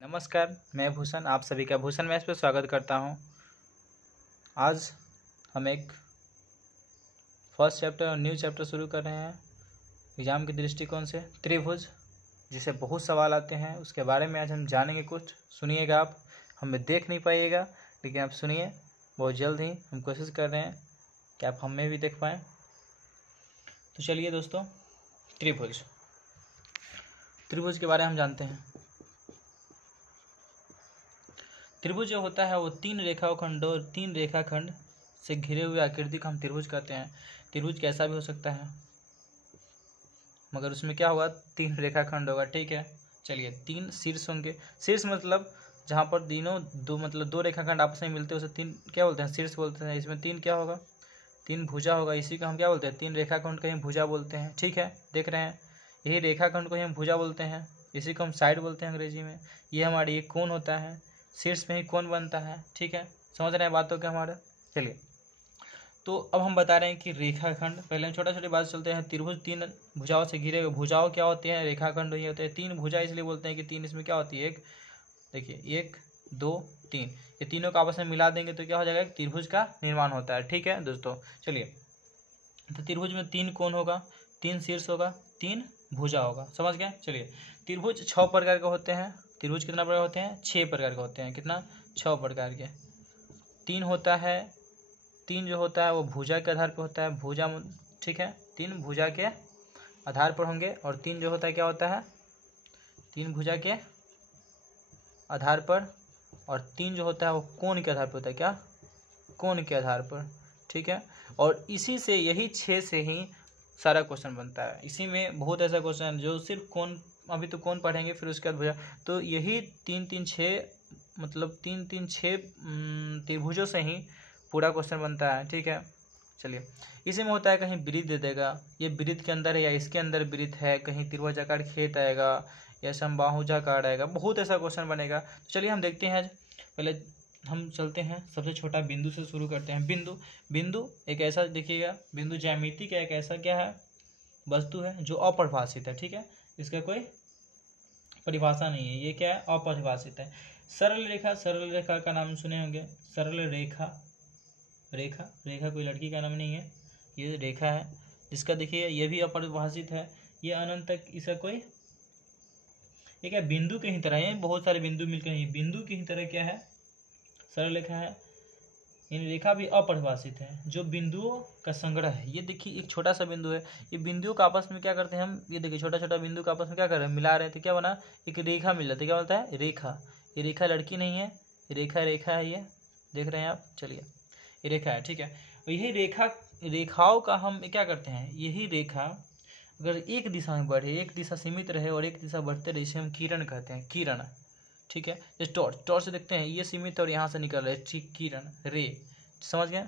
नमस्कार, मैं भूषण आप सभी का भूषण मैथ्स पे स्वागत करता हूं। आज हम एक फर्स्ट चैप्टर और न्यू चैप्टर शुरू कर रहे हैं एग्जाम के दृष्टिकोण से। त्रिभुज जिसे बहुत सवाल आते हैं उसके बारे में आज हम जानेंगे। कुछ सुनिएगा, आप हमें देख नहीं पाइएगा लेकिन आप सुनिए। बहुत जल्द ही हम कोशिश कर रहे हैं कि आप हमें भी देख पाएँ। तो चलिए दोस्तों, त्रिभुज के बारे में हम जानते हैं। त्रिभुज जो होता है वो तीन रेखाखंड से घिरे हुए आकृति को हम त्रिभुज कहते हैं। त्रिभुज कैसा भी हो सकता है मगर उसमें क्या होगा, तीन रेखाखंड होगा। ठीक है, चलिए तीन शीर्ष होंगे। शीर्ष मतलब जहाँ पर दो रेखाखंड आपस में मिलते हैं उसे तीन क्या बोलते हैं, शीर्ष बोलते हैं। इसमें तीन क्या होगा, तीन भुजा होगा। इसी को हम क्या बोलते हैं, तीन रेखाखंड को ही भुजा बोलते हैं। ठीक है, देख रहे हैं, यही रेखाखंड को ही हम भुजा बोलते हैं। इसी को हम साइड बोलते हैं अंग्रेजी में। ये हमारी एक कोण होता है, शीर्ष में ही कोण बनता है। ठीक है, समझ रहे हैं बातों के हमारे। चलिए, तो अब हम बता रहे हैं कि रेखाखंड, पहले हम छोटी बात चलते हैं। त्रिभुज तीन भुजाओं से घिरे हुए, भुजाओं क्या होती हैं, रेखाखंड ही होते हैं। तीन भुजा इसलिए बोलते हैं कि तीन इसमें क्या होती है, एक देखिए, एक दो तीन, ये तीनों को आपस में मिला देंगे तो क्या हो जाएगा, त्रिभुज का निर्माण होता है। ठीक है दोस्तों, चलिए, तो त्रिभुज में तीन कोण होगा, तीन शीर्ष होगा, तीन भुजा होगा। समझ गए। चलिए, त्रिभुज 6 प्रकार के होते हैं। त्रिभुज कितना प्रकार होते हैं, 6 प्रकार के होते हैं। कितना, 6 प्रकार के। तीन होता है, तीन जो होता है वो भुजा के आधार पर होता है, भुजा। ठीक है, तीन भुजा के आधार पर होंगे। और तीन जो होता है क्या होता है, तीन भुजा के आधार पर। और तीन जो होता है वो कोण के आधार पर होता है। क्या, कोण के आधार पर। ठीक है, और इसी से, यही 6 से ही सारा क्वेश्चन बनता है। इसी में बहुत ऐसा क्वेश्चन जो सिर्फ कोण, अभी तो कोण पढ़ेंगे फिर उसके बाद भुजा। तो यही तीन तीन छः त्रिभुजों से ही पूरा क्वेश्चन बनता है। ठीक है, चलिए, इसी में होता है कहीं वृत्त दे देगा, ये वृत्त के अंदर है या इसके अंदर वृत्त है, कहीं त्रिभुजाकार खेत आएगा या समबाहुजाकार आएगा, बहुत ऐसा क्वेश्चन बनेगा। तो चलिए हम देखते हैं। पहले हम चलते हैं, सबसे छोटा बिंदु से शुरू करते हैं। बिंदु एक ऐसा, देखिएगा, बिंदु ज्यामिति का एक ऐसा क्या है, वस्तु है जो अपरिभाषित है। ठीक है, इसका कोई परिभाषा नहीं है, ये क्या है, अपरिभाषित है। सरल रेखा का नाम सुने होंगे। सरल रेखा कोई लड़की का नाम नहीं है, ये रेखा है जिसका, देखिए, ये भी अपरिभाषित है। ये अनंत तक, इसका कोई, ये क्या, बिंदु की ही तरह है, बहुत सारे बिंदु मिलकर ही बिंदु की ही तरह क्या है, सरल रेखा है। इन रेखा भी अपरिभाषित है, जो बिंदुओं का संग्रह है। ये देखिए, एक छोटा सा बिंदु है, ये बिंदुओं का आपस में क्या करते हैं हम, ये देखिए छोटा बिंदु का आपस में क्या कर रहे हैं, मिला रहे हैं, तो क्या बना, एक रेखा मिल जाती है। क्या बोलता है, रेखा। ये रेखा लड़की नहीं है, रेखा है, ये देख रहे हैं आप। चलिए, ये रेखा है। ठीक है, और यही रेखाओं का हम क्या करते हैं, यही रेखा अगर एक दिशा में बढ़े, एक दिशा सीमित रहे और एक दिशा बढ़ते रहे, इसे हम किरण कहते हैं, किरण। ठीक है, जैसे टॉर्च से देखते हैं, ये सीमित और यहाँ से निकल रहा है, ठीक, किरण, रे। समझ गए।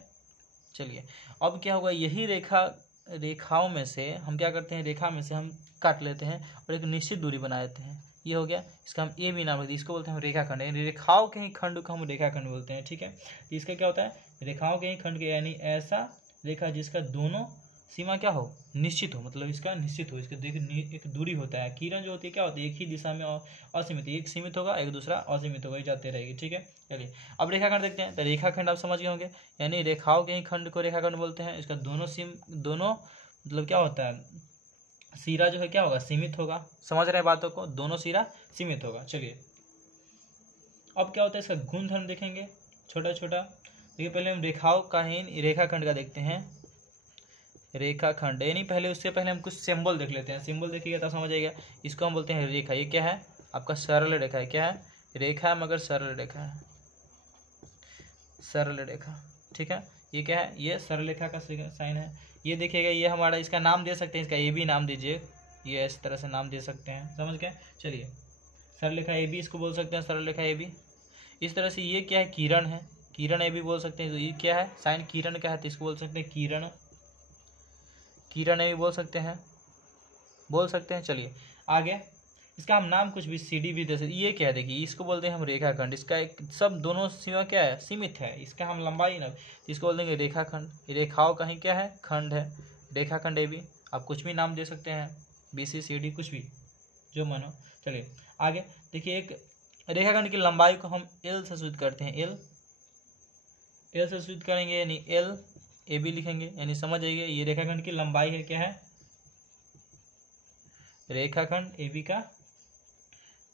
चलिए, अब क्या होगा, यही रेखाओं में से हम क्या करते हैं, रेखा में से हम काट लेते हैं और एक निश्चित दूरी बना देते हैं। ये हो गया, इसका हम ए भी नाम रखते हैं, इसको बोलते हैं रेखाखंड। यानी रेखाओं के ही खंड को हम रेखाखंड बोलते हैं। ठीक है, तो इसका क्या होता है, रेखाओं के ही खंड के, यानी ऐसा रेखा जिसका दोनों सीमा क्या हो, निश्चित हो, मतलब इसका निश्चित हो, इसका एक दूरी होता है। किरण जो होती है क्या होती है, एक ही दिशा में असीमित, एक सीमित होगा, एक दूसरा असीमित होगा, जाते रहेगी। ठीक है, चलिए, अब रेखाखंड देखते हैं। तो रेखाखंड आप समझ गए होंगे, यानी रेखाओं के ही खंड को रेखाखंड बोलते हैं। इसका दोनों मतलब क्या होता है, सिरा जो है क्या होगा, सीमित होगा। समझ रहे हैं बातों को, दोनों सिरा सीमित होगा। चलिए, अब क्या होता है, इसका गुणधर्म देखेंगे छोटा। देखिए, पहले हम रेखाओं का ही रेखाखंड का देखते हैं। रेखाखंड, यानी पहले, उससे पहले हम कुछ सिंबल देख लेते हैं। सिंबल देखिएगा तो समझ आएगा। इसको हम बोलते हैं रेखा। ये क्या है, आपका सरल रेखा है। क्या है, रेखा है मगर सरल रेखा है, सरल रेखा। ठीक है, ये क्या है, ये सरल रेखा का साइन है। ये देखिएगा, ये हमारा, इसका नाम दे सकते हैं, इसका ए बी नाम दीजिए, ये इस तरह से नाम दे सकते हैं। समझ गए। चलिए, सरल रेखा ए बी इसको बोल सकते हैं, सरल रेखा ए बी। इस तरह से ये क्या है, किरण है, किरण ए बी बोल सकते हैं। तो ये क्या है, साइन किरण का है, तो इसको बोल सकते हैं किरण भी बोल सकते हैं। चलिए, आगे इसका हम नाम कुछ भी सी डी भी दे सकते। ये क्या है, देखिए, इसको बोलते हैं हम रेखाखंड। इसका एक सब दोनों सीमा क्या है, सीमित है, इसका हम लंबाई ना, इसको बोल देंगे रेखाखंड। रेखाओं का ही क्या है, खंड है, रेखाखंड ए बी। आप कुछ भी नाम दे सकते हैं, बी सी सी डी, कुछ भी जो मानो। चलिए, आगे देखिए, एक रेखाखंड की लंबाई को हम एल से सूचित करते हैं। एल से सूचित करेंगे यानी एल ए बी लिखेंगे, यानी समझ जाइए ये रेखाखंड की लंबाई है। क्या है? रेखाखंड ए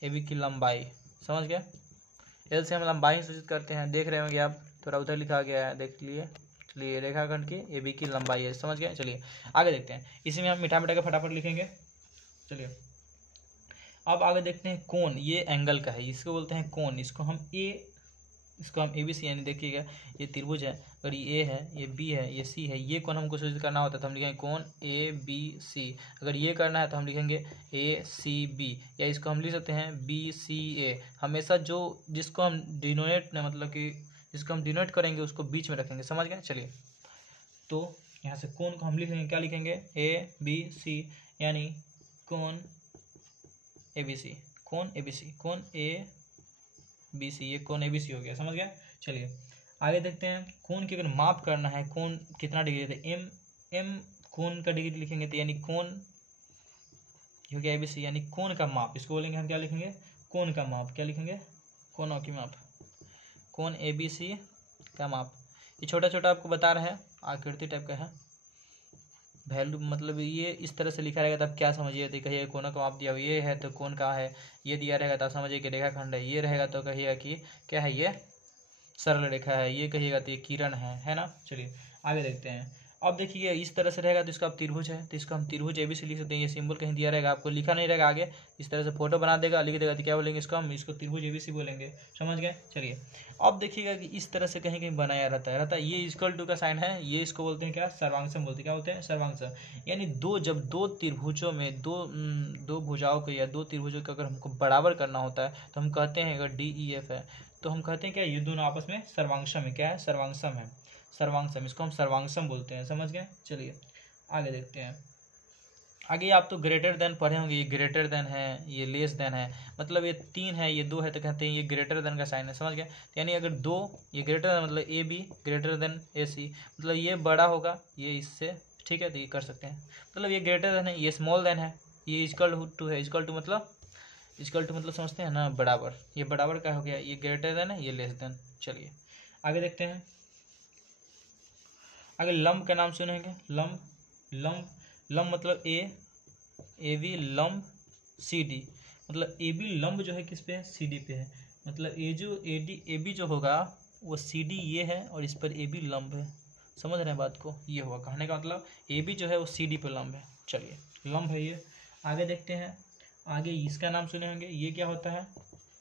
बी की लंबाई, समझ गया। एल से हम लंबाई सूचित करते हैं, देख रहे होंगे आप, थोड़ा उधर लिखा गया है, देख लिए। चलिए रेखाखंड की ए बी की लंबाई है, समझ गए। चलिए आगे देखते हैं, इसी में हम मिठा मिठा के फटाफट लिखेंगे। चलिए अब आगे देखते हैं कोण, ये एंगल का है, इसको बोलते हैं कोण। इसको हम ए बी सी, यानी देखिएगा ये त्रिभुज है, अगर ये ए है, ये बी है, ये सी है, ये कोण हमको सूचित करना होता है तो हम लिखेंगे कोण ए बी सी। अगर ये करना है तो हम लिखेंगे ए सी बी, या इसको हम लिख सकते हैं बी सी ए। हमेशा जिसको हम डिनोनेट मतलब कि जिसको हम डिनोट करेंगे उसको बीच में रखेंगे, समझ गए। चलिए तो यहाँ से कोण को हम लिखेंगे, क्या लिखेंगे? ए बी सी, यानी कोण ए बी सी, कोण ए बी सी, कोण ए बी सी, ये कोण ए बी सी हो गया, समझ गया। चलिए आगे देखते हैं, कोण की अगर माप करना है, कोण कितना डिग्री है, एम कोण का डिग्री लिखेंगे तो यानी कोण हो गया ए बी सी, यानी कोण का माप। इसको बोलेंगे हम, क्या लिखेंगे? कोण का माप। क्या लिखेंगे? कोणों की माप, कोण ए बी सी का माप। ये छोटा छोटा आपको बता रहा है, आकृति टाइप का है। वैल्यू मतलब ये इस तरह से लिखा रहेगा तो आप क्या समझिए, तो कहिए कोनों का माप दिया हुआ ये है तो कोण का है, ये दिया रहेगा तो आप समझिए कि रेखाखंड है, ये रहेगा तो कहिएगा कि क्या है, ये सरल रेखा है, ये कहिएगा तो ये किरण है ना। चलिए आगे देखते हैं। अब देखिए इस तरह से रहेगा तो इसका अब त्रिभुज है, तो इसको हम त्रिभुज ए बी सी लिख सकते हैं। ये सिंबल कहीं दिया रहेगा, आपको लिखा नहीं रहेगा, आगे इस तरह से फोटो बना देगा, लिख देगा, तो क्या बोलेंगे इसको? हम इसको त्रिभुज ए बी सी बोलेंगे, समझ गए। चलिए अब देखिएगा कि इस तरह से कहीं कहीं बनाया रहता है, ये इक्वल टू का साइन है, ये इसको बोलते हैं क्या? सर्वांगसम बोलते हैं। क्या बोलते हैं? सर्वांगसम। यानी जब दो त्रिभुजों में दो भुजाओं को या दो त्रिभुजों को अगर हमको बराबर करना होता है तो हम कहते हैं, अगर डी ई एफ है तो हम कहते हैं क्या? ये दोनों आपस में सर्वांगसम है। क्या है? सर्वांगसम है, सर्वांगसम, इसको हम सर्वांगसम बोलते हैं, समझ गए। चलिए आगे देखते हैं। आगे आप तो ग्रेटर देन पढ़े होंगे, ये ग्रेटर देन है, ये लेस देन है, मतलब ये 3 है, ये 2 है, तो कहते हैं ये ग्रेटर देन का साइन है, समझ गए। यानी अगर दो, ये ग्रेटर देन मतलब ए बी ग्रेटर देन ए सी, मतलब ये बड़ा होगा ये इससे, ठीक है, तो ये कर सकते हैं। मतलब ये ग्रेटर देन है, ये स्मॉल देन है, ये इक्वल टू है, इक्वल टू मतलब समझते हैं ना, बराबर। ये बराबर का हो गया, ये ग्रेटर देन है, ये लेस देन। चलिए आगे देखते हैं। आगे लंब का नाम सुनेंगे, लंब मतलब ए बी लंब सी डी, मतलब ए बी लंब जो है किस पे है? सी डी पे है। मतलब ए बी जो होगा वो सी डी ये है और इस पर ए बी लंब है, समझ रहे हैं बात को। ये हुआ कहने का मतलब ए बी जो है वो सी डी पे लंब है। चलिए लंब है ये। आगे देखते हैं, आगे इसका नाम सुने होंगे, ये क्या होता है?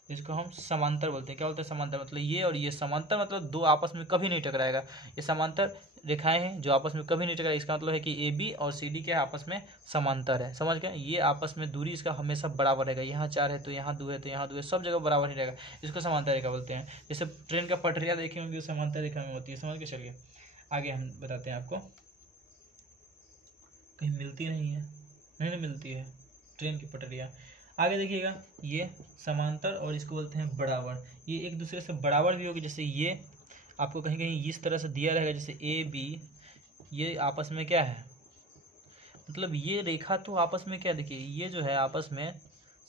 इसको हम समांतर बोलते हैं। क्या बोलते हैं? समांतर। मतलब ये और ये समांतर, मतलब दो आपस में कभी नहीं टकराएगा, ये समांतर रेखाएं हैं जो आपस में कभी नहीं टकराएगा। इसका मतलब है कि ए बी और सी डी के आपस में समांतर है, समझ गए। ये आपस में दूरी इसका हमेशा बराबर रहेगा, यहाँ 4 है तो यहाँ 2 है तो यहाँ 2 है, सब जगह बराबर ही रहेगा, इसको समांतर रेखा बोलते हैं। जैसे ट्रेन का पटरियाँ देखे होंगे, समांतर रेखा में होती है, समझ के। चलिए आगे हम बताते हैं आपको। कहीं मिलती नहीं है, नहीं मिलती है ट्रेन की पटरियाँ। आगे देखिएगा, ये समांतर और इसको बोलते हैं बराबर। ये एक दूसरे से बराबर भी होगी, जैसे ये आपको कहीं कहीं इस तरह से दिया रहेगा, जैसे ए बी, ये आपस में क्या है? मतलब ये रेखा तो आपस में क्या, देखिए ये जो है आपस में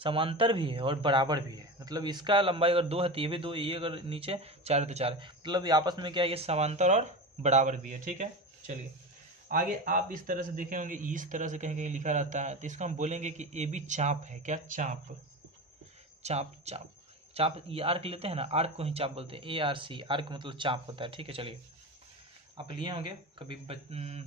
समांतर भी है और बराबर भी है। मतलब इसका लंबाई अगर 2 है तो ये भी 2, ये अगर नीचे 4 है तो 4 है, मतलब ये आपस में क्या है? ये समांतर और बराबर भी है, ठीक है। चलिए आगे आप इस तरह से देखे होंगे, इस तरह से कहीं कहीं लिखा रहता है, तो इसको हम बोलेंगे कि ए बी चाप है। क्या? चाप, चाप, चाप, चाप। ये आर्क लेते हैं ना, आर्क को ही चाप बोलते हैं, ए आर सी, आर्क मतलब चाप होता है, ठीक है। चलिए आप लिए होंगे कभी,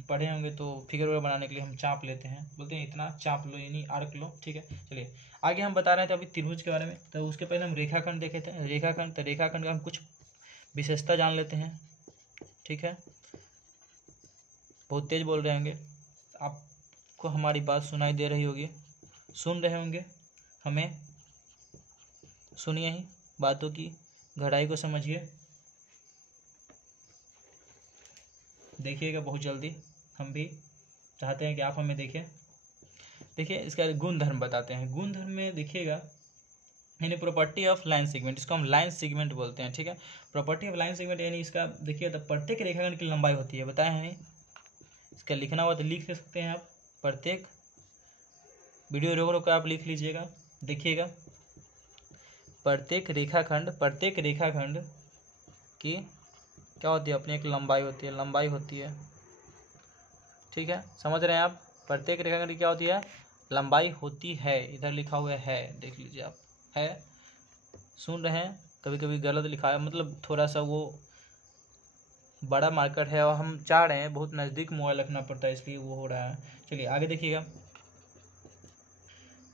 पढ़े होंगे तो फिगर वगैरह बनाने के लिए हम चाप लेते हैं, बोलते हैं इतना चाप लो, यानी आर्क लो, ठीक है। चलिए आगे हम बता रहे थे अभी त्रिभुज के बारे में, तो उसके पहले हम रेखाखंड देखे थे। रेखाखंड, तो रेखाखंड का हम कुछ विशेषता जान लेते हैं, ठीक है। बहुत तेज बोल रहे होंगे, आपको हमारी बात सुनाई दे रही होगी, सुन रहे होंगे हमें, सुनिए ही, बातों की गहराई को समझिए, देखिएगा बहुत जल्दी। हम भी चाहते हैं कि आप हमें देखें। देखिए इसका गुण धर्म बताते हैं। गुण धर्म में देखिएगा, यानी प्रॉपर्टी ऑफ लाइन सेगमेंट, इसको हम लाइन सेगमेंट बोलते हैं, ठीक है। प्रॉपर्टी ऑफ लाइन सेगमेंट यानी इसका देखिए, तो प्रत्येक रेखाखंड की लंबाई होती है, बताए हैं। इसका लिखना हुआ तो लिख सकते हैं आप, प्रत्येक वीडियो रोक रोक आप लिख लीजिएगा, देखिएगा। प्रत्येक रेखाखंड की क्या होती है, अपनी एक लंबाई होती है, ठीक है, समझ रहे हैं आप। प्रत्येक रेखाखंड की क्या होती है, लंबाई होती है। इधर लिखा हुआ है, देख लीजिए आप, है, सुन रहे हैं, कभी कभी गलत लिखा है, मतलब थोड़ा सा वो बड़ा मार्कर है और हम चाह रहे हैं बहुत नज़दीक मोबाइल रखना पड़ता है, इसलिए वो हो रहा है। चलिए आगे देखिएगा,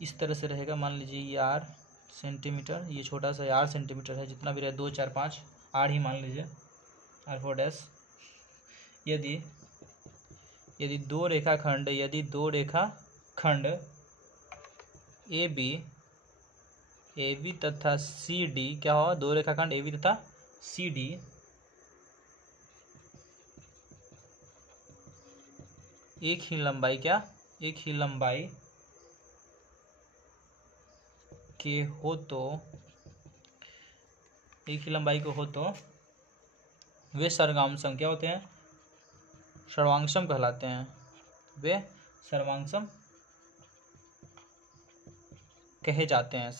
इस तरह से रहेगा। मान लीजिए ये R सेंटीमीटर, ये छोटा सा R सेंटीमीटर है, जितना भी रहे 2 4 5 R ही मान लीजिए, R4 डैश। यदि दो रेखाखंड AB तथा CD क्या हो, दो रेखाखंड AB तथा CD एक ही लंबाई के हो तो वे सर्वांगसम क्या होते हैं, सर्वांगसम कहलाते हैं। वे सर्वांगसम कहे जाते हैं,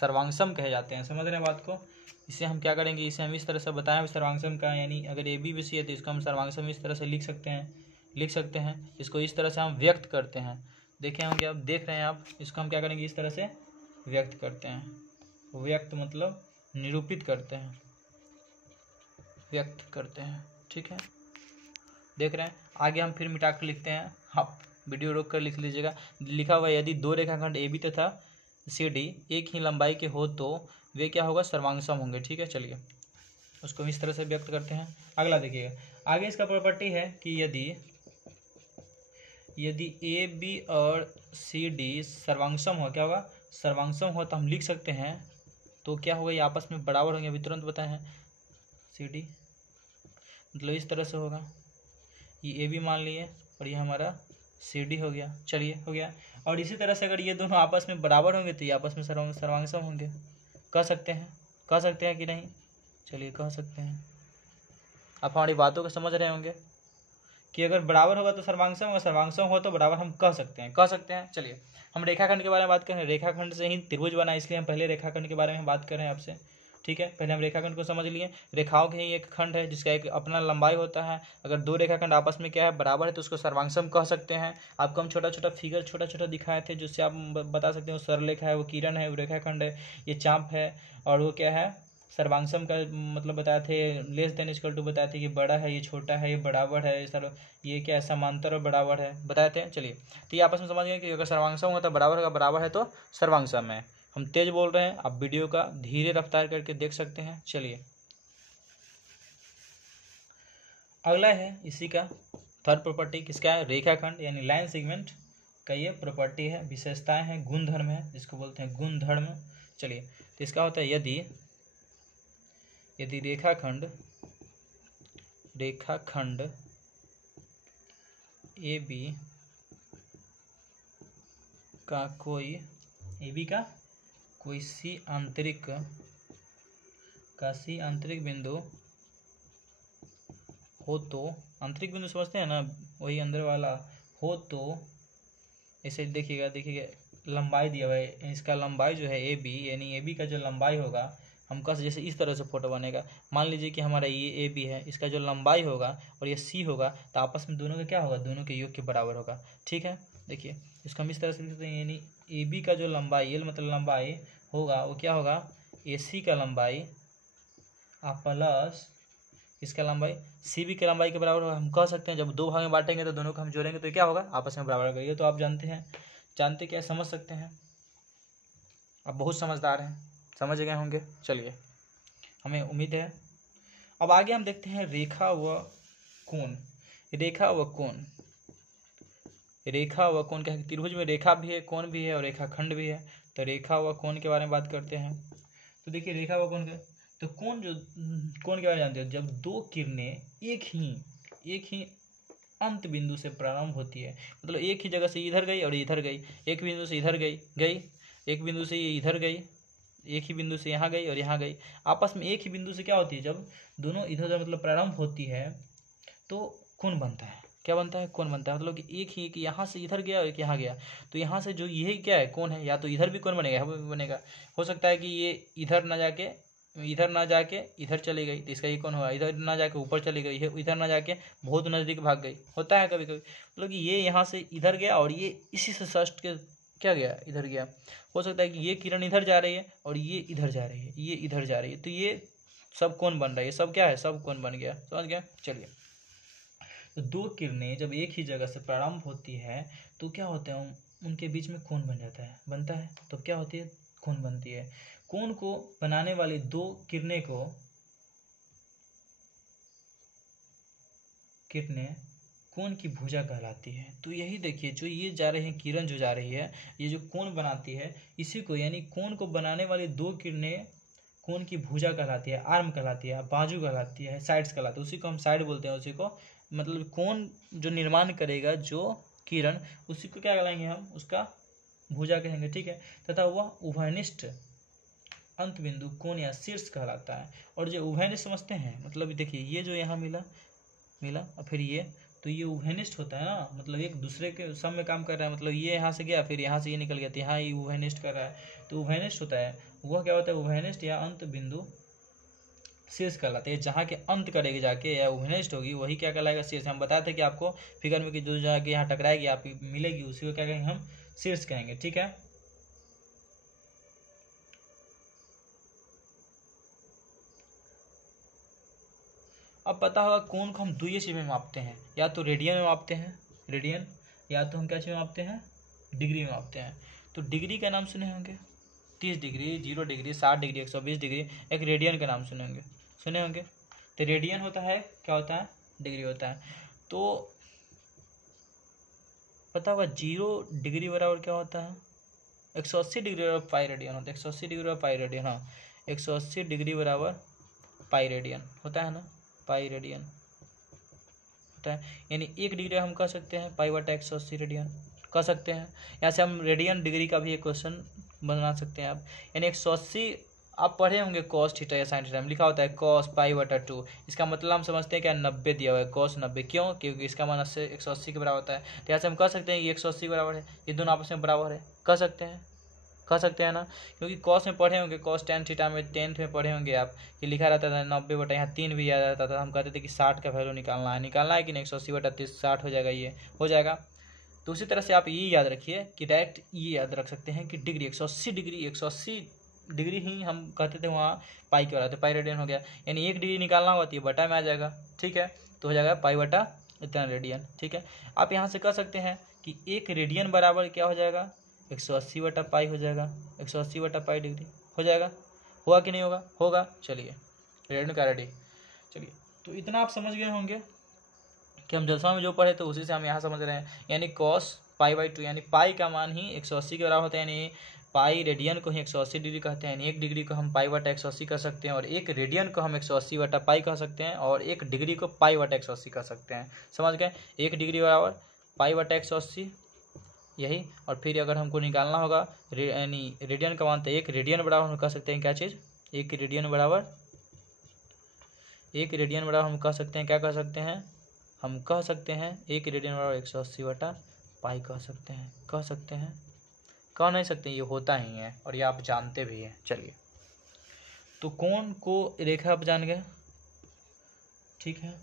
समझ रहे हैं बात को। इसे हम क्या करेंगे, इसे हम इस तरह से बताएं सर्वांगसम का, यानी अगर AB BC है तो इसको हम सर्वांगसम इस तरह से लिख सकते हैं। इसको इस तरह से हम व्यक्त करते हैं। देखे होंगे आप, देख रहे हैं आप, इसको हम क्या करेंगे, इस तरह से व्यक्त करते हैं। व्यक्त मतलब निरूपित करते हैं, व्यक्त करते हैं, ठीक है, देख रहे हैं। आगे हम फिर मिटा कर लिखते हैं, आप वीडियो रोक कर लिख लीजिएगा। लिखा हुआ है, यदि दो रेखाखंड AB तथा CD एक ही लंबाई के हो तो वे क्या होगा, सर्वांगसम होंगे, ठीक है। चलिए उसको इस तरह से व्यक्त करते हैं। अगला देखिएगा, आगे इसका प्रॉपर्टी है कि यदि AB और CD सर्वांगसम हो, क्या होगा, सर्वांगसम हो, तो हम लिख सकते हैं, तो क्या होगा, ये आपस में बराबर होंगे। अभी तुरंत बताए हैं, CD मतलब इस तरह से होगा, ये AB मान लिए और ये हमारा CD हो गया। चलिए हो गया। और इसी तरह से अगर ये दोनों आपस में बराबर होंगे तो ये आपस में सर्वांगसम होंगे। कह सकते हैं कि नहीं, चलिए कह सकते हैं। आप हमारी बातों को समझ रहे होंगे कि अगर बराबर होगा तो सर्वांगसम होगा, सर्वांगसम हो तो बराबर, हम कह सकते हैं। चलिए हम रेखाखंड के बारे में बात कर रहे हैं, रेखाखंड से ही त्रिभुज बना, इसलिए हम पहले रेखाखंड के बारे में बात कर रहे हैं आपसे, ठीक है। पहले हम रेखाखंड को समझ लिए। रेखाओं के ही एक खंड है जिसका एक अपना लंबाई होता है। अगर दो रेखाखंड आपस में क्या है, बराबर है, तो उसको सर्वांगसम कह सकते हैं। आपको हम छोटा छोटा दिखाए थे, जिससे आप बता सकते हो सरलेखा है, वो किरण है, वो रेखाखंड है, ये चाप है, और वो क्या है, सर्वांगसम का मतलब बताए थे, लेस देन इक्वल टू बताए थे कि बड़ा है, ये छोटा है, ये बराबर है, सर ये क्या है, समांतर और बराबर है, बताए थे। चलिए तो ये आपस में समझ गए कि अगर सर्वांगसम होता है, बराबर है तो सर्वांगसम है। हम तेज बोल रहे हैं, आप वीडियो का धीरे रफ्तार करके देख सकते हैं। चलिए अगला है इसी का थर्ड प्रॉपर्टी, किसका है, रेखाखंड यानी लाइन सेगमेंट का ये प्रॉपर्टी है, विशेषताएं हैं, गुणधर्म है, जिसको बोलते हैं गुणधर्म। चलिए तो इसका होता है, यदि रेखाखंड AB का कोई सी आंतरिक बिंदु हो तो, आंतरिक बिंदु समझते हैं ना, वही अंदर वाला हो तो, ऐसे देखिएगा लंबाई दिया हुआ है, इसका लंबाई जो है AB, यानी AB का जो लंबाई होगा, हम कह जैसे इस तरह से फोटो बनेगा। मान लीजिए कि हमारा ये AB है, इसका जो लंबाई होगा और ये C होगा, तो आपस में दोनों का क्या होगा, दोनों के योग के बराबर होगा, ठीक है। देखिए इसको हम इस तरह से लिख सकते हैं, यानी AB का जो लंबाई, L मतलब लंबाई होगा, वो क्या होगा, AC का लंबाई प्लस इसका लंबाई CB की लंबाई के बराबर होगा। हम कह सकते हैं जब दो भाग में बांटेंगे तो दोनों को हम जोड़ेंगे तो क्या होगा, आपस में बराबर होगा। ये तो आप जानते क्या, समझ सकते हैं, आप बहुत समझदार हैं, समझ गए होंगे। चलिए हमें उम्मीद है। अब आगे हम देखते हैं रेखा व कोण क्या है, त्रिभुज में रेखा भी है, कोण भी है और रेखाखंड भी है। तो रेखा व कोण के बारे में बात करते हैं। तो देखिए रेखा व कोण के, तो कोण के बारे में जानते हो, जब दो किरणें एक ही अंत बिंदु से प्रारंभ होती है, मतलब एक ही जगह से इधर गई और इधर गई, एक बिंदु से इधर गई, एक बिंदु से ये इधर गई, एक ही बिंदु से यहाँ गई और यहाँ गई, आपस में एक ही बिंदु से क्या होती है, जब दोनों इधर उधर मतलब प्रारंभ होती है तो कोण बनता है। क्या बनता है, कोण बनता है। मतलब कि एक ही कि यहाँ से इधर गया और एक यहाँ गया, तो यहाँ से जो यही क्या है, कोण है, या तो इधर भी कोण बनेगा, यहाँ भी बनेगा। हो सकता है कि ये इधर ना जाके इधर चली गई, तो इसका ये कोण हुआ। इधर ना जाके ऊपर चली गई है, इधर ना जाके बहुत नज़दीक भाग गई, होता है कभी कभी। मतलब कि ये यहाँ से इधर गया और ये इसी से षष्ठ के क्या गया, इधर गया। हो सकता है कि ये किरण इधर जा रही है और ये इधर जा रही है, ये इधर जा रही है, तो ये सब कोण बन रहा है, ये सब क्या है, सब कोण बन गया। समझ गया। चलिए, तो दो किरणें जब एक ही जगह से प्रारंभ होती है तो क्या होता है, उनके बीच में कोण बन जाता है, बनता है, तो क्या होती है, कोण बनती है। कोण को बनाने वाली दो किरणें कोण की भुजा कहलाती है। तो यही देखिए, जो ये जा रहे हैं किरण, जो जा रही है, ये जो कोण बनाती है, इसी को यानी कोण को बनाने वाली दो किरणें कोण की भुजा कहलाती है, आर्म कहलाती है, बाजू कहलाती है, साइड्स कहलाती है। उसी को हम साइड बोलते हैं, उसी को मतलब कोण जो निर्माण करेगा जो किरण, उसी को क्या कहलाएंगे हम, उसका भुजा कहेंगे। ठीक है। तथा वह उभयनिष्ठ अंत बिंदु कोण या शीर्ष कहलाता है। और जो उभयनिष्ठ समझते हैं, मतलब देखिए ये जो यहाँ मिला और फिर ये, तो ये उभयनिष्ठ होता है ना, मतलब एक दूसरे के सम में काम कर रहा है। मतलब ये यहाँ से गया, फिर यहाँ से ये निकल गया, तो यहाँ ये उभयनिष्ठ कर रहा है, तो उभयनिष्ठ होता है। वह क्या होता है, उभयनिष्ठ या अंत बिंदु शीर्ष कहलाते हैं। जहाँ के अंत करेगी जाके या उभयनिष्ठ होगी, वही क्या कहलाएगा, शीर्ष। हम बताते थे कि आपको फिगर में कि जो जाके यहाँ टकराएगी, आप मिलेगी, उसी को क्या कहेंगे, हम शीर्ष कहेंगे। ठीक है। अब पता होगा कोण को हम दो ही चीज में मापते हैं, या तो रेडियन में मापते हैं, रेडियन, या तो हम क्या चीज में मापते हैं, डिग्री में मापते हैं। तो डिग्री का नाम सुने होंगे, 30 डिग्री, 0 डिग्री, 60 डिग्री, 120 डिग्री। एक रेडियन का नाम सुने होंगे। तो रेडियन होता है, क्या होता है, डिग्री होता है। तो पता होगा 0 डिग्री बराबर क्या होता है, 180 डिग्री बराबर पाई रेडियन होता है। 180 डिग्री बराबर पाई रेडियन, हाँ 180 डिग्री बराबर पाई रेडियन होता है ना, पाई रेडियन होता है। यानी 1 डिग्री हम कह सकते हैं पाई बटा 180 रेडियन कह सकते हैं। यहाँ से हम रेडियन डिग्री का भी एक क्वेश्चन बना सकते हैं आप। यानी 180 आप पढ़े होंगे कॉस थीटा या साइन थीटा में लिखा होता है कॉस पाई बटा 2। इसका मतलब हम समझते हैं क्या, 90 दिया हुआ है, कॉस 90। क्यों, क्योंकि इसका मान 180 के बराबर होता है। तो यहाँ से हम कह सकते हैं कि 180 के बराबर है, ये दोनों आपस में बराबर है, कह सकते हैं ना। क्योंकि कॉस में पढ़े होंगे, कॉस टेन थीटा में 10th में पढ़े होंगे आप, कि लिखा रहता था 90 बटा, यहाँ 3 भी आ जाता था। हम कहते थे कि 60 का वैल्यू निकालना है कि नहीं, 180 बटा 30 60 हो जाएगा, ये हो जाएगा। तो उसी तरह से आप ये याद रखिए कि डायरेक्ट ये याद रख सकते हैं कि डिग्री 180 डिग्री ही हम कहते थे वहाँ पाई के बराबर, पाई रेडियन हो गया। यानी 1 डिग्री निकालना होगा तो ये बटा में आ जाएगा। ठीक है, तो हो जाएगा पाई बटा इतना रेडियन। ठीक है, आप यहाँ से कह सकते हैं कि 1 रेडियन बराबर क्या हो जाएगा, 180 बटा पाई हो जाएगा, 180 बटा पाई डिग्री हो जाएगा। होगा कि नहीं होगा, होगा। चलिए रेडियन का रेडी। चलिए, तो इतना आप समझ गए होंगे कि हम जलसा में जो पढ़े तो उसी से हम यहाँ समझ रहे हैं। यानी कॉस पाई बाई 2, यानी पाई का मान ही 180 के बराबर होता है। यानी पाई रेडियन को ही 180 डिग्री कहते हैं। यानी 1 डिग्री को हम पाई बटा 180 कर सकते हैं, और 1 रेडियन को हम 180 बटा पाई कह सकते हैं, और 1 डिग्री को पाई बटा 180 कर सकते हैं। समझ गए, 1 डिग्री बराबर पाई बटा 180 यही। और फिर अगर हमको निकालना होगा यानी रेडियन का मान, तो 1 रेडियन बराबर हम कह सकते हैं क्या चीज़, 1 रेडियन बराबर हम कह सकते हैं, क्या कह सकते हैं, हम कह सकते हैं 1 रेडियन बराबर 180 बटा पाई कह सकते हैं, कह नहीं सकते, ये होता ही है और ये आप जानते भी हैं। चलिए, तो कोण को रेखा आप जान गए, ठीक है,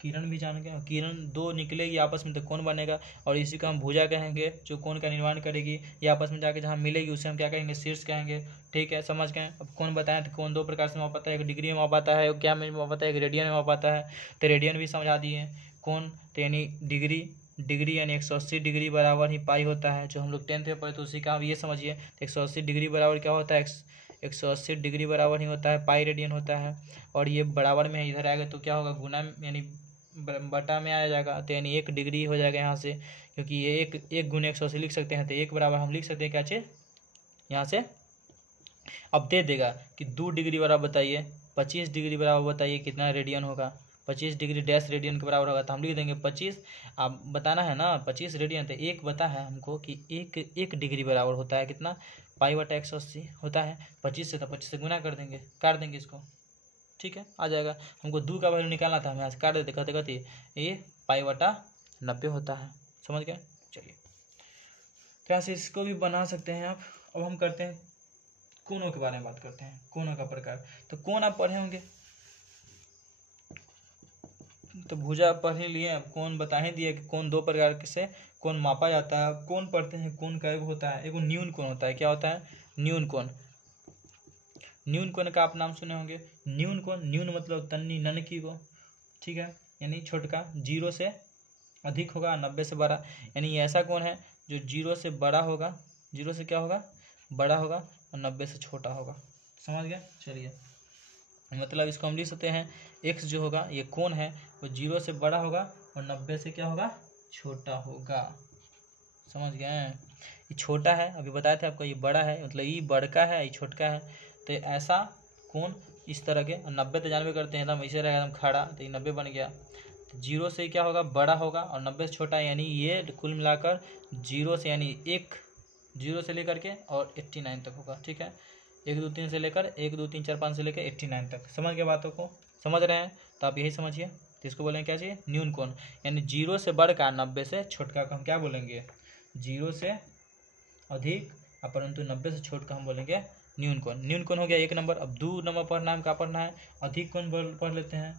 किरण भी जान गए। और किरण दो निकलेगी आपस में तो कोण बनेगा, और इसी को हम भुजा कहेंगे जो कोण का निर्माण करेगी। ये आपस में जाके जहाँ मिलेगी उसे हम क्या कहेंगे, शीर्ष कहेंगे। ठीक है, समझ गए। अब कोण बताएं तो कोण 2 प्रकार से मापा जाता है, एक डिग्री में मापा जाता है, क्या में मापा जाता है, एक रेडियन में मापा जाता है। तो रेडियन भी समझा दिए। कोण तो यानी डिग्री यानी 180 डिग्री बराबर ही पाई होता है, जो हम लोग 10th में पढ़े तो उसी का आप ये समझिए। 180 डिग्री बराबर क्या होता है, 180 डिग्री बराबर ही होता है पाई रेडियन होता है। और ये बराबर में है, इधर आएगा तो क्या होगा, गुना यानी बटा में आ जाएगा। तो यानी 1 डिग्री हो जाएगा यहाँ से, क्योंकि ये एक गुने 180 लिख सकते हैं, तो 1 बराबर हम लिख सकते हैं क्या चीज़ यहाँ से। अब दे देगा कि 2 डिग्री बराबर बताइए 25 डिग्री बराबर बताइए कितना रेडियन होगा। 25 डिग्री डैश रेडियन के बराबर होगा, तो हम लिख देंगे 25। अब बताना है ना 25 रेडियन, तो 1 बता है हमको कि 1 डिग्री बराबर होता है कितना, पाई बटा 180 होता है। 25 से तो 25 से गुना कर देंगे, काट देंगे इसको। ठीक है, आ जाएगा। हमको 2 का वैल्यू निकालना था, हम यहाँ से काट देते, कहते ये पाई बटा 90 होता है। समझ गए? चलिए, क्या से इसको भी बना सकते हैं आप। अब हम करते हैं कोणों के बारे में बात करते हैं, कोणों का प्रकार। तो कोण आप पढ़े होंगे, तो भुजा आप पढ़ ही लिए, अब कोण बता ही दिए कि कोण 2 प्रकार से कोण मापा जाता है। कोण पढ़ते हैं, कोण का एक होता है, एक न्यून कोण होता है। क्या होता है? न्यून कोण। न्यून कोण का आप नाम सुने होंगे। न्यून कोण, न्यून मतलब तन्नी ननकी को, ठीक है, यानी छोटका, 0 से अधिक होगा, 90 से बड़ा। यानी ये ऐसा कोण है जो 0 से बड़ा होगा, 0 से क्या होगा? बड़ा होगा, और 90 से छोटा होगा। समझ गया? चलिए, मतलब इसको हम लिख सकते हैं, x जो होगा, ये कोण है, वो 0 से बड़ा होगा और 90 से क्या होगा? छोटा होगा। समझ गए? ये छोटा है, अभी बताए थे आपको, ये बड़ा है, मतलब ये बड़का है, ये छोटका है। तो ऐसा कोण इस तरह के 90 तो जानवे करते हैं, एकदम ऐसे रहेगा, एकदम खड़ा, तो ये 90 बन गया। तो 0 से क्या होगा? बड़ा होगा, और 90 से छोटा है, यानी ये कुल मिलाकर 0 से, यानी 0 से लेकर के और 89 तक होगा। ठीक है, 1 2 3 से लेकर 1 2 3 4 5 से लेकर 89 तक। समझ गए बातों को? समझ रहे हैं तो आप यही समझिए। तो इसको बोलेंगे क्या चाहिए? न्यून कोण। यानी 0 से बढ़कर 90 से छोटका को हम क्या बोलेंगे? 0 से अधिक, परंतु 90 से छोट का हम बोलेंगे न्यून कोण। न्यून कोण हो गया 1 नंबर। अब 2 नंबर पढ़ना है, क्या पढ़ना है? अधिक कोण पढ़ लेते हैं।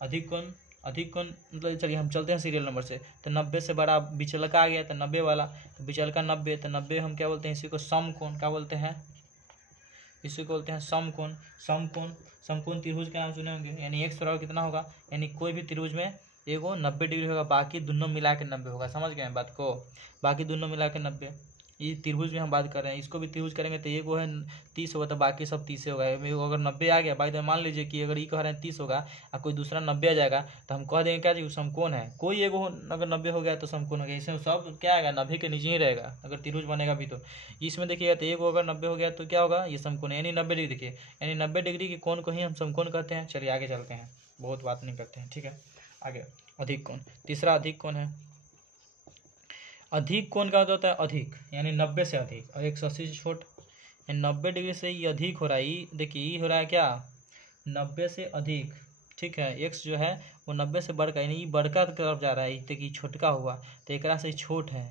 अधिक कोण, अधिक कोण मतलब, चलिए हम चलते हैं सीरियल नंबर से। तो 90 से बड़ा बिचलका आ गया, तो 90 वाला, तो बिचलका 90, तो 90 हम क्या बोलते हैं? इसी को समकोण। क्या बोलते हैं? इसी को बोलते हैं समकोण। समकोण, समकोण त्रिभुज का नाम सुने होंगे। यानी x बराबर कितना होगा? यानी कोई भी त्रिभुज में एगो 90 डिग्री होगा, बाकी दोनों मिला के 90 होगा। समझ गए बात को? बाकी दोनों मिला के 90। ये त्रिभुज में हम बात कर रहे हैं, इसको भी त्रिभुज करेंगे तो ये वो है 30 होगा, तो बाकी सब 30 होगा। अगर 90 आ गया, बाई मान लीजिए कि अगर ये कह रहे हैं 30 होगा और कोई दूसरा 90 आ जाएगा, तो हम कह देंगे क्या जी? समकोण है। कोई एगो अगर 90 हो गया तो समकोण हो गया। इसमें सब क्या आएगा? 90 के नीचे ही रहेगा, अगर त्रिभुज बनेगा भी। तो इसमें देखिएगा, तो एगो अगर 90 हो गया तो क्या होगा? ये समकोण है, यानी 90 डिग्री। देखिए, यानी 90 डिग्री के कोण को ही हम समकोण कहते हैं। चलिए आगे चलते हैं, बहुत बात नहीं करते हैं। ठीक है, आगे अधिक कोण। तीसरा अधिक कोण है। अधिक कोण का होता है अधिक, यानी 90 से अधिक और 180 से छोट। 90 डिग्री से ये अधिक हो रहा है। ये देखिए, ये हो रहा है क्या? 90 से अधिक। ठीक है, x जो है वो 90 से बढ़कर, यानी ये बढ़कर की तरफ जा रहा है। देखिए छोटका हुआ, तो एकरा से छोट है।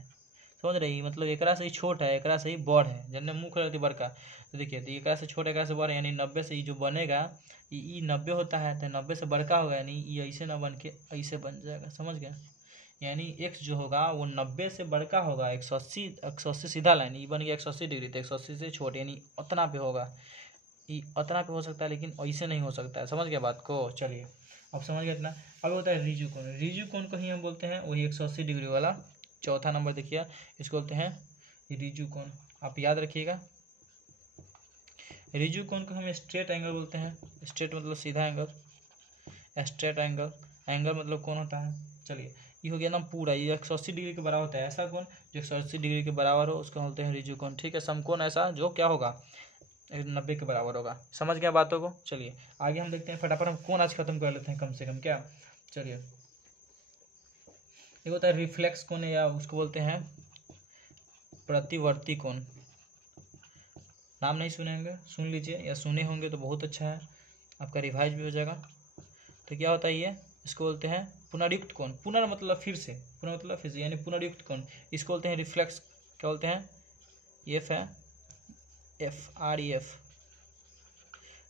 समझ रही? मतलब एकरा से ही छोट है, एकरा से ही बड़ है। जन्ने मुँह रहती बड़का, तो देखिए, तो एकरा से छोट, एकरा से बड़, यानी 90 से ये जो बनेगा, ये 90 होता है, तो 90 से बड़का होगा, यानी ये ऐसे ना बन के ऐसे बन जाएगा। समझ गया? यानी x जो होगा वो 90 से बड़का होगा। 180 सीधा लाइन, ये बन गया 180 डिग्री, तो 180 से छोट, यानी उतना पे होगा। ये उतना पे हो सकता है, लेकिन ऐसे नहीं हो सकता है। समझ गया बात को? चलिए, अब समझ गया इतना। अब होता है रिजु कोण। रिजु कोण को ही हम बोलते हैं वही 180 डिग्री वाला। चौथा नंबर देखिए, इसको बोलते हैं रिजु कोण। आप याद रखिएगा, रिजु कोण को हम स्ट्रेट एंगल बोलते हैं। स्ट्रेट मतलब सीधा एंगल, स्ट्रेट एंगल। एंगल मतलब कोण होता है। चलिए, ये हो गया ना पूरा, ये 180 डिग्री के बराबर होता है। ऐसा कोण जो 180 डिग्री के बराबर हो उसको बोलते हैं रिजु कोण। ठीक है, समकोण ऐसा जो क्या होगा? 90 के बराबर होगा। समझ गया बातों को? चलिए आगे हम देखते हैं, फटाफट हम कोण आज खत्म कर लेते हैं कम से कम। क्या? चलिए, एक होता है रिफ्लेक्स कोण, या उसको बोलते हैं प्रतिवर्ती कोण। नाम नहीं सुने होंगे, सुन लीजिए, या सुने होंगे तो बहुत अच्छा है, आपका रिवाइज भी हो जाएगा। तो क्या होता है ये? इसको बोलते हैं पुनर्युक्त कोण। पुनर् मतलब फिर से, पुनर् मतलब फिर से, यानी पुनर्युक्त कोण। इसको बोलते हैं रिफ्लेक्स। क्या बोलते हैं? एफ है, FREF,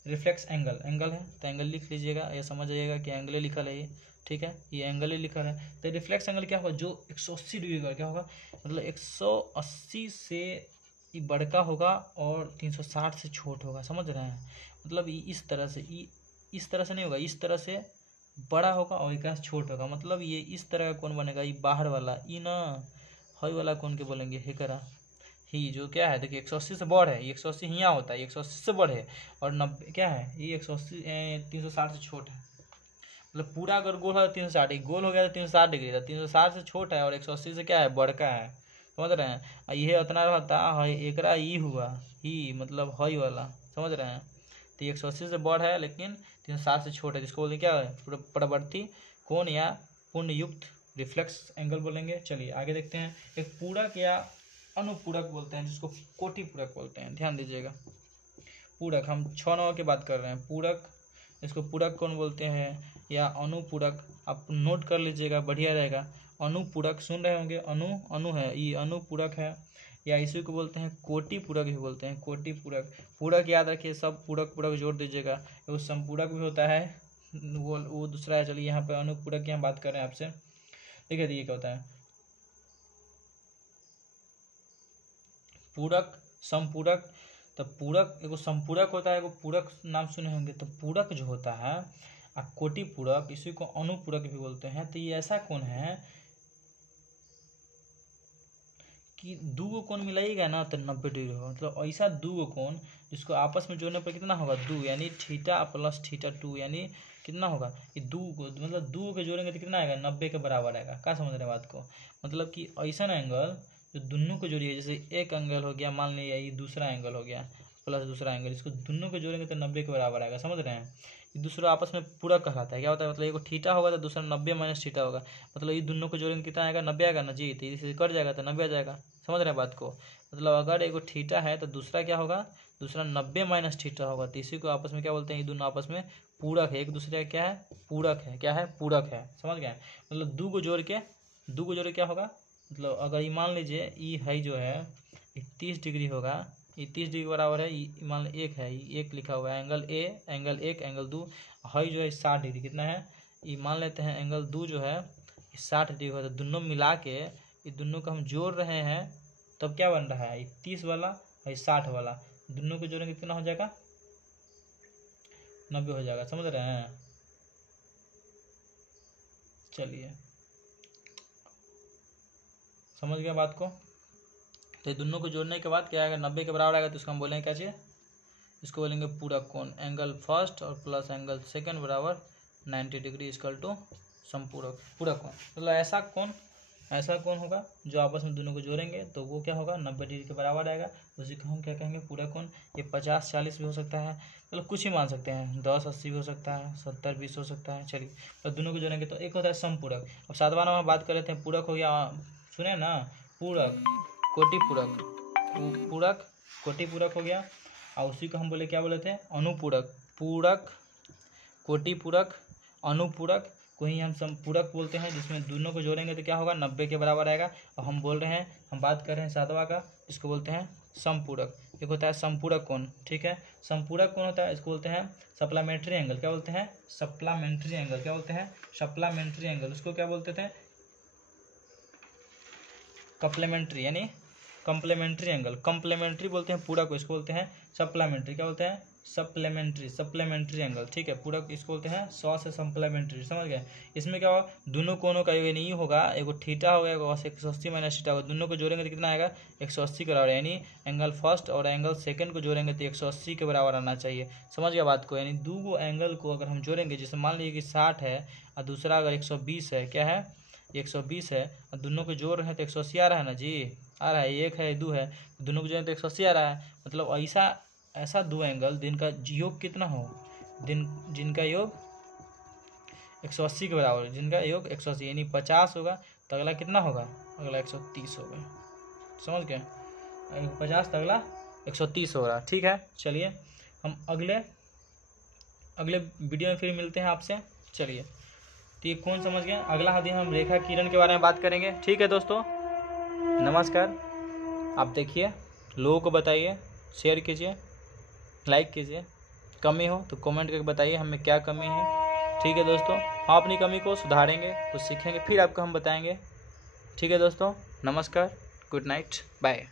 रिफ्लेक्स एंगल। एंगल है तो एंगल लिख लीजिएगा, या समझ जाइएगा कि एंगल लिखा है ये। ठीक है, ये एंगल ही लिखा है। तो रिफ्लेक्स एंगल क्या होगा? जो 180 डिग्री का क्या होगा? मतलब 180 से ये बड़का होगा और 360 से छोट होगा। समझ रहे हैं? मतलब इस तरह से, इस तरह से नहीं होगा, इस तरह से बड़ा होगा और एक छोट होगा। मतलब ये इस तरह का कोण बनेगा। ये बाहर वाला, ये ना हई वाला कोण के बोलेंगे हेकरा ही, जो क्या है देखिए 180 से बढ़ है। ये 180 यहाँ होता है, 180 से बढ़ है, और 90 क्या है? ये 180 360 से छोट है। मतलब पूरा अगर गोल है तो 360, गोल हो गया तो 360 डिग्री था, 360 से छोट है और 180 से क्या है? बड़का है। समझ रहे हैं? ये उतना रहता है, एकरा ई हुआ ही, मतलब हई वाला। समझ रहे हैं? तो ये 180 से बढ़ है, लेकिन 360 से छोट है, जिसको बोलते क्या है? प्रवर्ती कोण या पुनर्युक्त रिफ्लेक्स एंगल बोलेंगे। चलिए आगे देखते हैं। एक पूरक या अनुपूरक बोलते हैं, जिसको कोटि पूरक बोलते हैं। ध्यान दीजिएगा, पूरक, हम 6 नंबर की बात कर रहे हैं। पूरक, इसको पूरक कोण बोलते हैं या अनुपूरक। आप नोट कर लीजिएगा, बढ़िया रहेगा। अनुपूरक, सुन रहे होंगे, अनु है, ये अनुपूरक है, या इसी को बोलते हैं कोटि पूरक भी बोलते हैं, कोटि पूरक। पूरक याद रखिए, सब पूरक पूरक जोड़ दीजिएगा। वो संपूरक भी होता है, वो दूसरा है। चलिए यहाँ पे अनुपूरक की हम बात कर रहे हैं आपसे। देखिए ये क्या होता है, पूरक, संपूरक। तो पूरक एगो संपूरक होता है, एगो पूरक नाम सुने होंगे। तो पूरक जो होता है कोटि पूरक, इसी को अनुपूरक भी बोलते हैं। तो ये ऐसा कोण है कि दो गो कोण मिलाइएगा ना तो 90 डिग्री होगा। मतलब ऐसा दो गो कोण जिसको आपस में जोड़ने पर कितना होगा, 2, यानी थीटा प्लस थीटा 2, यानी कितना होगा, ये दो को, मतलब दो के जोड़ेंगे तो कितना आएगा, 90 के बराबर आएगा। क्या समझ रहे हैं बात को, मतलब कि ऐसा एंगल जो दोनों को जोड़िए, जैसे एक एंगल हो गया, मान लीजिए ये दूसरा एंगल हो गया प्लस दूसरा एंगल, इसको दोनों को जोड़ेंगे तो 90 के बराबर आएगा। समझ रहे हैं, ये दूसरा आपस में पूरक कहलाता है। क्या होता है, मतलब एक थीटा होगा तो दूसरा 90 माइनस थीटा होगा, मतलब ये दोनों को जोड़ेंगे कितना आएगा, 90 आएगा ना जी। तो इसे कट जाएगा तो 90 आ जाएगा। समझ रहे हैं बात को, मतलब अगर एक थीटा है तो दूसरा क्या होगा, दूसरा 90 माइनस थीटा होगा। तो इसी को आपस में क्या बोलते हैं, ये दोनों आपस में पूरक है, एक दूसरे का क्या है, पूरक है। क्या है, पूरक है। समझ गए, मतलब दो को जोड़ के क्या होगा, मतलब अगर ये मान लीजिए ये है जो है 30 डिग्री होगा, ये 30 डिग्री बराबर है, ये मान लो एक है, ये एक लिखा हुआ है, एंगल ए, एंगल एक, एंगल दो, है जो है 60 डिग्री। कितना है, ये मान लेते हैं एंगल दो जो है 60 डिग्री होता है। दोनों मिला के ये दोनों को हम जोड़ रहे हैं, तब क्या बन रहा है, ये 30 वाला और 60 वाला, दोनों को जोड़ेंगे कितना हो जाएगा, 90 हो जाएगा। समझ रहे हैं, चलिए समझ गया बात को। तो दोनों को जोड़ने के बाद क्या आएगा, 90 के बराबर आएगा। तो इसको हम बोलेंगे क्या चाहिए, इसको बोलेंगे पूरक कोण, एंगल फर्स्ट और प्लस एंगल सेकंड बराबर 90 डिग्री इक्वल टू संपूरक, पूरक कोण। मतलब ऐसा कोण होगा जो आपस में दोनों को जोड़ेंगे तो वो क्या होगा, 90 डिग्री के बराबर आएगा। उसी को हम क्या कहेंगे, पूरक कोण। ये 50-40 भी हो सकता है, मतलब कुछ ही मान सकते हैं, 10-80 भी हो सकता है, 70-20 हो सकता है। चलिए तो दोनों को जोड़ेंगे तो एक होता है संपूरक। अब 7वां नंबर बात कर रहे थे, पूरक हो गया, सुने ना, पूरक, कोटि पूरक, पूरक कोटि पूरक हो गया। और उसी को हम बोले, क्या बोले थे, अनुपूरक। पूरक, कोटि पूरक, अनुपूरक को ही हम संपूरक बोलते हैं, जिसमें दोनों को जोड़ेंगे तो क्या होगा, 90 के बराबर आएगा। और हम बोल रहे हैं, हम बात कर रहे हैं 7वां का, इसको बोलते हैं संपूरक। एक होता है संपूरक कोण, ठीक है। संपूरक कोण होता है, इसको बोलते हैं सप्लीमेंट्री एंगल। क्या बोलते हैं, सप्लीमेंट्री एंगल। क्या बोलते हैं, सप्लीमेंट्री एंगल। उसको क्या बोलते थे, कप्लीमेंट्री, यानी कम्प्लीमेंट्री एंगल। कम्प्लीमेंट्री बोलते हैं पूरक को, इसको बोलते हैं सप्लीमेंट्री। क्या बोलते हैं, सप्लीमेंट्री एंगल, ठीक है। पूरक इसको बोलते हैं 100 से सप्लीमेंट्री। समझ गए, इसमें क्या होगा, दोनों कोनों का योग नहीं होगा, एगो थीटा होगा, एगो 180 माइनस थीटा होगा, दोनों को जोड़ेंगे तो कितना आएगा, 180 के बराबर। यानी एंगल फर्स्ट और एंगल सेकंड को जोड़ेंगे तो 180 के बराबर आना चाहिए। समझ गया बात को, यानी दो गो एंगल को अगर हम जोड़ेंगे, जैसे मान लीजिए कि 60 है और दूसरा अगर 120 है, क्या है, 120 है, और दोनों को जोड़ रहे हैं तो 180 आ रहा है ना जी, आ रहा है। एक है, दो है, दोनों को जोड़ें तो 180 आ रहा है। मतलब ऐसा दो एंगल जिनका योग कितना हो, जिनका योग 180 के बराबर, जिनका योग 180 यानी 50 होगा, तो अगला कितना होगा, अगला 130 होगा। समझ गए, 50 तो अगला 130 होगा। ठीक है, चलिए हम अगले वीडियो में फिर मिलते हैं आपसे। चलिए, तो ये कौन समझ गए, अगला दिन हम रेखा किरण के बारे में बात करेंगे। ठीक है दोस्तों, नमस्कार। आप देखिए, लोगों को बताइए, शेयर कीजिए, लाइक कीजिए। कमी हो तो कमेंट करके बताइए हमें क्या कमी है। ठीक है दोस्तों, हम अपनी कमी को सुधारेंगे, कुछ सीखेंगे, फिर आपको हम बताएंगे। ठीक है दोस्तों, नमस्कार, गुड नाइट, बाय।